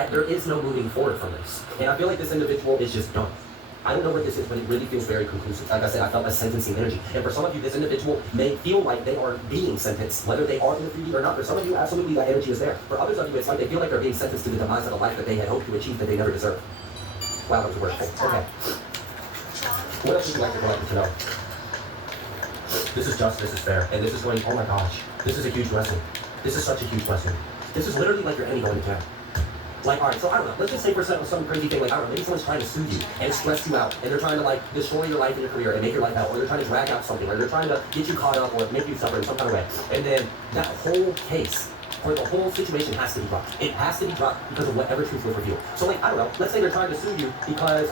that there is no moving forward from this. And I feel like this individual is just done. I don't know what this is, but it really feels very conclusive. Like I said, I felt a sentencing energy. And for some of you, this individual may feel like they are being sentenced, whether they are in the 3D or not. For some of you, absolutely that energy is there. For others of you, it's like they feel like they're being sentenced to the demise of a life that they had hoped to achieve that they never deserved. Wow, that was wonderful. Okay. What else would you like the collective to know? This is just, this is fair. And this is going, oh my gosh, this is a huge lesson. This is such a huge lesson. This is literally like your enemy going to town. Like, all right, so I don't know, let's just say for some crazy thing, like, I don't know, maybe someone's trying to sue you and stress you out, and they're trying to, like, destroy your life and your career and make your life hell, or they're trying to drag out something, or they're trying to get you caught up or make you suffer in some kind of way. And then that whole case, or the whole situation has to be dropped. It has to be dropped because of whatever truth was revealed. So, like, I don't know, let's say they're trying to sue you because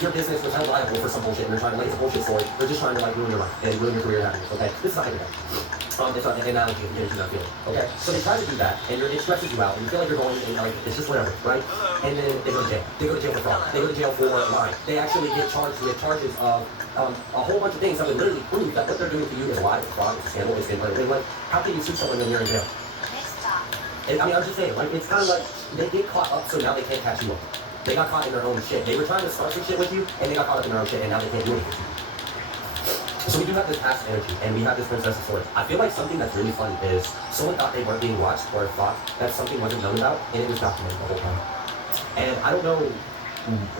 your business was held liable for some bullshit, and they're trying to, like, it's a bullshit story. They're just trying to, like, ruin your life and ruin your career and happiness, okay? This is not hypothetical. It's an analogy of energy not feeling, okay? So they try to do that, and it stresses you out, and you feel like you're going, and like, it's just whatever, right? And then they go to jail. They go to jail for fraud. They go to jail for lying. They actually get charged with charges of a whole bunch of things that would literally prove that what they're doing to you is a lie, it's fraud, it's a scandal, it's been like, how can you sue someone when you're in jail? And, I mean, I'm just saying, like, it's kind of like, they get caught up, so now they can't catch you up. They got caught in their own shit. They were trying to start some shit with you, and they got caught up in their own shit, and now they can't do anything with you. So we do have this past energy, and we have this Princess of Swords. I feel like something that's really funny is someone thought they weren't being watched or thought that something wasn't known about, and it was documented the whole time. And I don't know,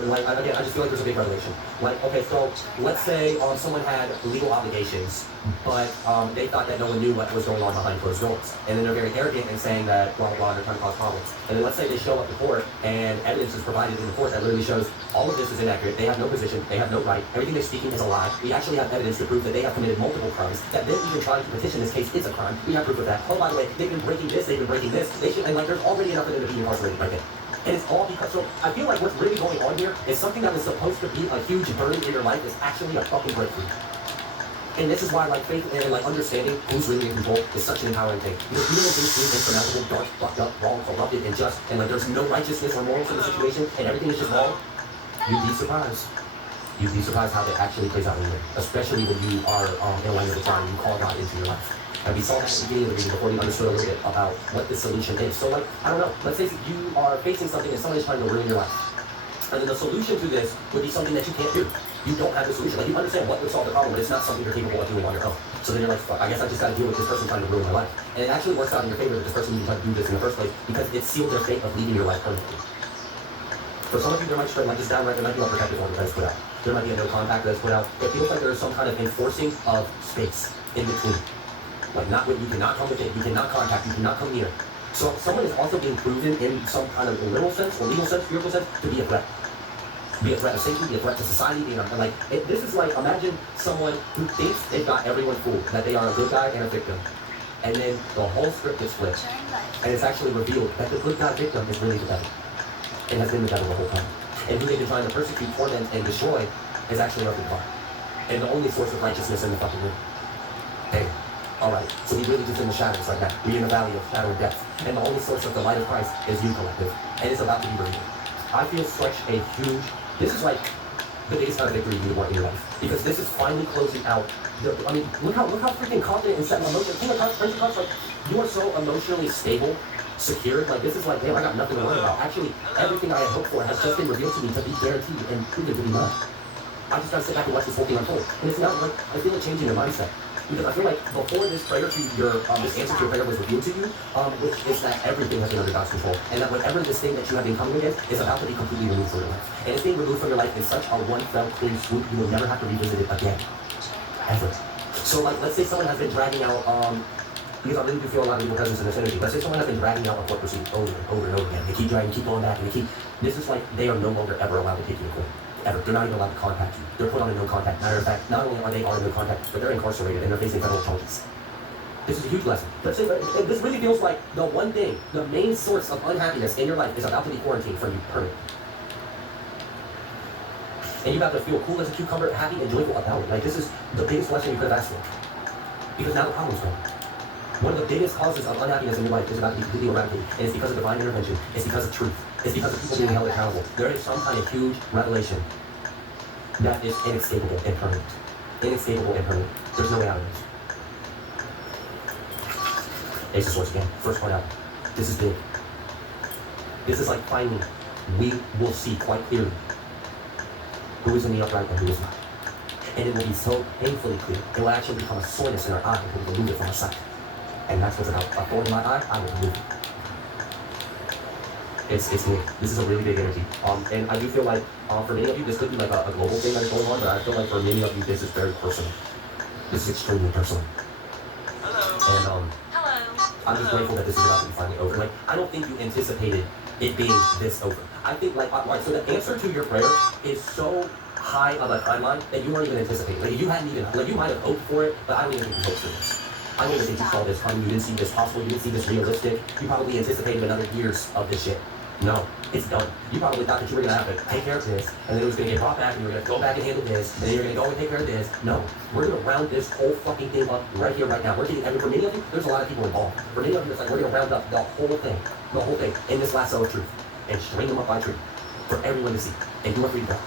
like, again, I just feel like there's a big revelation. Like, okay, so let's say someone had legal obligations, but they thought that no one knew what was going on behind closed doors. And then they're very arrogant in saying that, blah, blah, blah, they're trying to cause problems. And then let's say they show up to court, and evidence is provided in the court that literally shows all of this is inaccurate, they have no position, they have no right, everything they're speaking is a lie. We actually have evidence to prove that they have committed multiple crimes, that them even trying to petition this case is a crime. We have proof of that. Oh, by the way, they've been breaking this, they've been breaking this. They should, and like, there's already enough for them to be incarcerated right there. And it's all because, so I feel like what's really going on here is something that was supposed to be a huge burden in your life is actually a fucking breakthrough. And this is why, like, faith and, like, understanding who's really in control is such an empowering thing. Because even though things seem insurmountable, dark, fucked up, wrong, corrupted, and just, and, like, there's no righteousness or morals in the situation, and everything is just wrong, you'd be surprised. You'd be surprised how that actually plays out in you, especially when you are in line with the time you call God into your life. And we saw that at the beginning of the reading before we understood a little bit about what the solution is. So, like, I don't know, let's say you are facing something and someone is trying to ruin your life. And then the solution to this would be something that you can't do. You don't have the solution. Like, you understand what would solve the problem, but it's not something you're capable of doing on your own. So then you're like, fuck, I guess I just gotta deal with this person trying to ruin my life. And it actually works out in your favor that this person even tried to do this in the first place because it sealed their fate of leaving your life permanently. For some of you, there might just like this downright, there might be a protective order that's put out. There might be a no contact that's put out. It feels like there's some kind of enforcing of space in between. Like, not you cannot come within, you cannot contact, you cannot come near. So someone is also being proven in some kind of literal sense or legal sense, spiritual sense, to be a threat. Be a threat to safety, be a threat to society, you know, and like, this is like, imagine someone who thinks they've got everyone fooled, that they are a good guy and a victim. And then the whole script gets flipped. And it's actually revealed that the good guy victim is really the devil. And has been the devil the whole time. And who they've been trying to persecute, torment, and destroy is actually of the God. And the only source of righteousness in the fucking room. Damn. Alright, so we really just in the shadows like that. We're in the valley of shadow of death. And the only source of the light of Christ is you, collective. And it's about to be revealed. I feel such a huge, this is like the biggest kind of victory you want in your life. Because this is finally closing out. I mean, look how freaking confident and set emotional. King of Cups, Prince of Cups, like, you are so emotionally stable, secure. Like, this is like, damn, I got nothing to worry about. Actually, everything I had hoped for has just been revealed to me to be guaranteed and proven to be mine. I just gotta sit back and watch this whole thing unfold. And it's not like, I feel like changing your mindset. Because I feel like before this prayer to your, this answer to your prayer was revealed to you, which is that everything has been under God's control. And that whatever this thing that you have been coming against is about to be completely removed from your life. And it's being removed from your life in such a one fell clean swoop, you will never have to revisit it again. Ever. So like, let's say someone has been dragging out, because I really do feel a lot of evil presence in this energy. Let's say someone has been dragging out a court proceeding over and over and over again. They keep dragging, keep going back, and this is like, they are no longer ever allowed to take you to court. Ever. They're not even allowed to contact you. They're put on a no contact. Matter of fact, not only are they on a no contact, but they're incarcerated and they're facing federal charges. This is a huge lesson. This really feels like the one thing, the main source of unhappiness in your life is about to be quarantined from you permanently. And you're about to feel cool as a cucumber, happy and joyful about it. Like, this is the biggest blessing you could have asked for. Because now the problem's gone. One of the biggest causes of unhappiness in your life is about to be completely eradicated. And it's because of divine intervention. It's because of truth. It's because of people being held accountable. There is some kind of huge revelation that is inescapable and permanent. Inescapable and permanent. There's no way out of this. Ace of Swords again. First point out. This is big. This is like finally, we will see quite clearly who is in the upright and who is not. And it will be so painfully clear. It will actually become a soreness in our eye and we will remove it from our sight. And that's what's about. A thorn in my eye, I will remove it. It's big. This is a really big energy. And I do feel like for many of you, this could be like a global thing that is going on, but I feel like for many of you, this is very personal. This is extremely personal. Hello. And Hello. I'm just grateful that this is about to be finally over. Like, I don't think you anticipated it being this over. I think like so the answer to your prayer is so high of a timeline that you weren't even anticipating. Like you hadn't even like you might have hoped for it, but I don't even think you hoped for this. I don't even think you saw this coming. You didn't see this possible. You didn't see this realistic. You probably anticipated another years of this shit. No, it's done. You probably thought that you were gonna have to take care of this, and then it was gonna get brought back, and you were gonna go back and handle this, and then you're gonna go and take care of this. No, we're gonna round this whole fucking thing up right here, right now. We're getting, and for many of you, there's a lot of people involved. For many of you, it's like we're gonna round up the whole thing, in this lasso of truth, and string them up by truth for everyone to see, and you are free to go.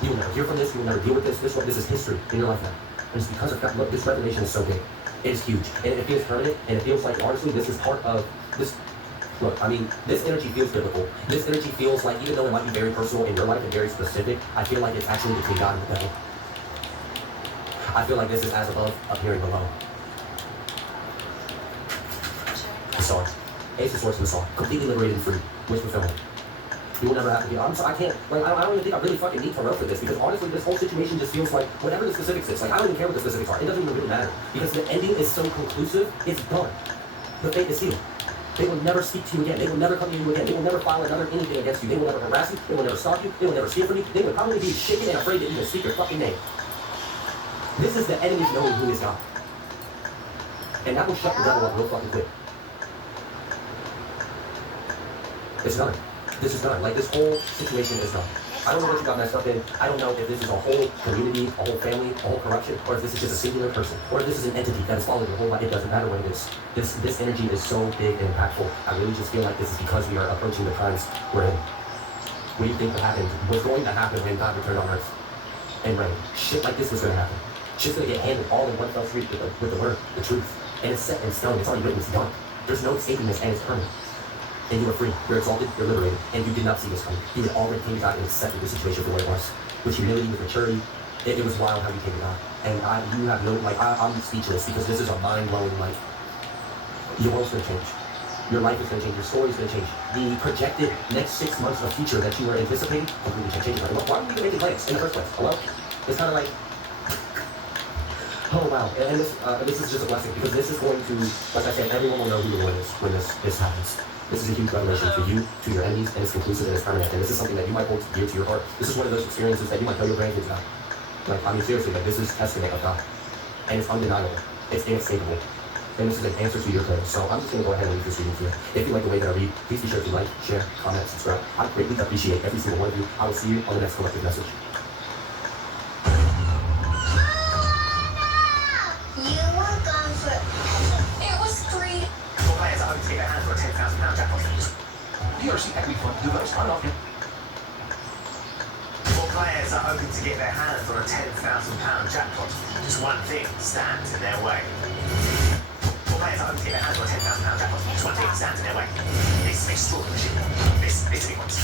You will never hear from this. You will never deal with this. This is history in your life now. And it's because of God. Look, this revelation is so big. It is huge, and it feels permanent, and it feels like honestly, this is part of this. Look, I mean, this energy feels biblical. This energy feels like, even though it might be very personal in your life and very specific, I feel like it's actually between God and the devil. I feel like this is as above, appearing below. The star. Ace of Swords in the star. Completely liberated and free. Wish fulfillment. You will never have to be. I'm sorry, I can't. Like, I don't even think I really fucking need Tarot for this because honestly, this whole situation just feels like whatever the specifics is. Like, I don't even care what the specifics are. It doesn't even really matter because the ending is so conclusive. It's done. The fate is sealed. They will never speak to you again. They will never come to you again. They will never file another anything against you. They will never harass you. They will never stalk you. They will never steal from you. They will probably be shaken and afraid to even speak your fucking name. This is the enemies knowing who is God. And that will shut the devil up real fucking quick. It's done. This is done. Like, this whole situation is done. I don't know what you got messed up in. I don't know if this is a whole community, a whole family, a whole corruption, or if this is just a singular person, or if this is an entity that has followed your whole life. It doesn't matter what it is. This energy is so big and impactful. I really just feel like this is because we are approaching the times we're in. What do you think was going to happen when God returned on earth and reigned? Shit like this was going to happen. Shit's going to get handled all in one fell swoop with the word, the truth. And it's set in stone. It's already written. It's done. There's no escaping this, and it's permanent. And you are free, you're exalted, you're liberated, and you did not see this coming. You had already came to God and accepted the situation for what it was. With humility, with maturity, it was wild how you came to God. And you have no, like, I'm speechless because this is a mind-blowing, like, your world's gonna change. Your life is gonna change, your story is gonna change. The projected next 6 months of future that you were anticipating completely changes. Like, why were we even making plans in the first place? Hello? It's kind of like, oh wow, and this is just a blessing because this is going to, like I said, everyone will know who the Lord is when this happens. This is a huge revelation to you, to your enemies, and it's conclusive and it's permanent. And this is something that you might hold dear to your heart. This is one of those experiences that you might tell your grandkids about. Like, I mean, seriously, like, this is testament of God. And it's undeniable. It's inescapable. And this is an answer to your prayers. So I'm just going to go ahead and leave this reading here. If you like the way that I read, please be sure to like, share, comment, subscribe. I greatly appreciate every single one of you. I will see you on the next collective message. You were gone for... It was 3. Four players are hoping to get their hands for a £10,000 jackpot. DRC Equity Fund develops unlocked. Four players are hoping to get their hands on a £10,000 jackpot. Just one thing stands in their way. Four players are hoping to get their hands on a £10,000 jackpot. Just one thing stands in their way. This extraordinary machine. This is to be honest.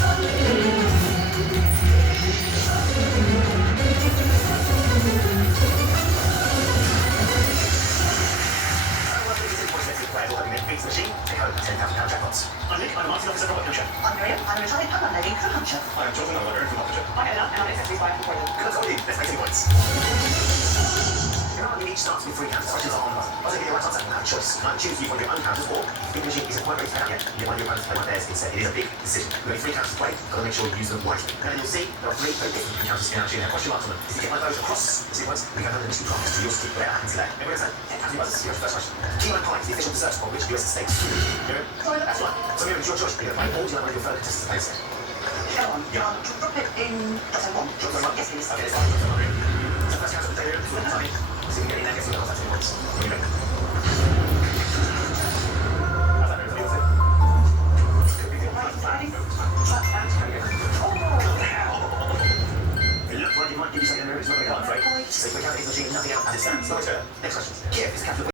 Machine, take home £10,000 jackpots. I'm Nick, I'm a marketing officer from Buckinghamshire. I'm Miriam, I'm a retired pub lady from Hampshire. I'm Jonathan, I'm a lawyer from Oxfordshire. I'm Ella, and I'm accessories buyer from Croydon. Good luck to you, let's make some points. Currently each starts with 3 counters. Questions are on the button. Once I give you the right answer, you have a choice. You can choose to use one of your own counters, or if the machine isn't quite ready to play out yet, you get one of your opponents to play one of theirs instead. It is a big decision. You've got 3 counters to play, you've got to make sure you use them wisely. Now you'll see there are 3 very different counters in our machine. Have question marks on them. Is to get one of those across the sequence, we go over the 2 cards to your stick where it happens today. Everyone understand? Happy buzzers. Here's the first question. Keyline Pie is the official dessert of which US estates? Miriam? That's right. So Miriam, it's your choice. Are you going to play, or do you like one of your further contestants to play instead? Go on, drop it in... That's a 1. Drop them up. Yes, please. Okay, let's start. So first counter of the day, Miriam. See if we can get in there, get some contact in points. Here we go.